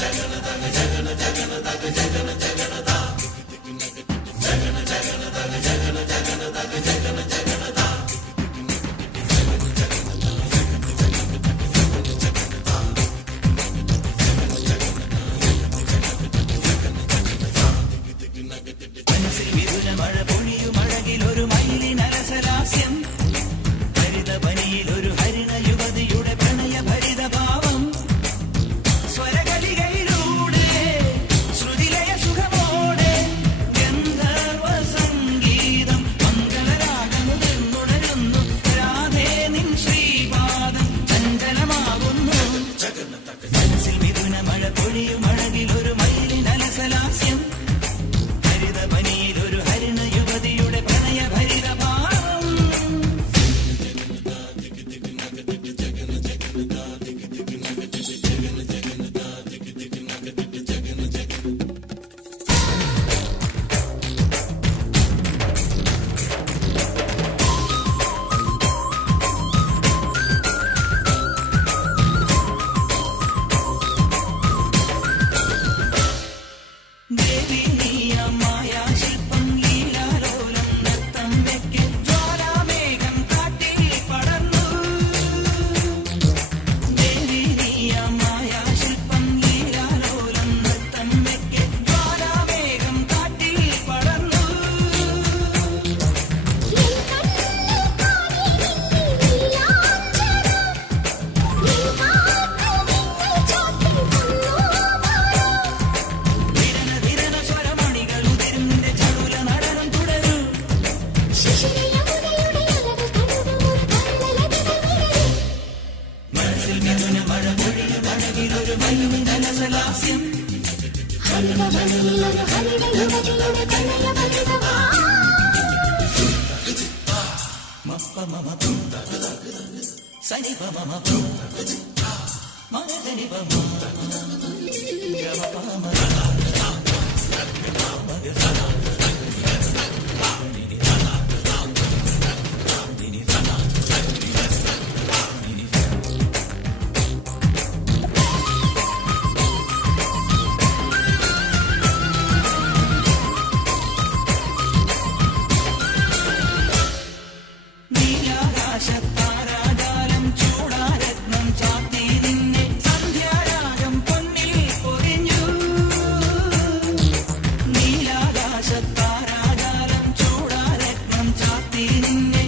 Take மொழியும் அழகில் ஒரு కలసలాస్యం హరివ బలిలను హరివలు బలిలను కనయ బలినవా waiting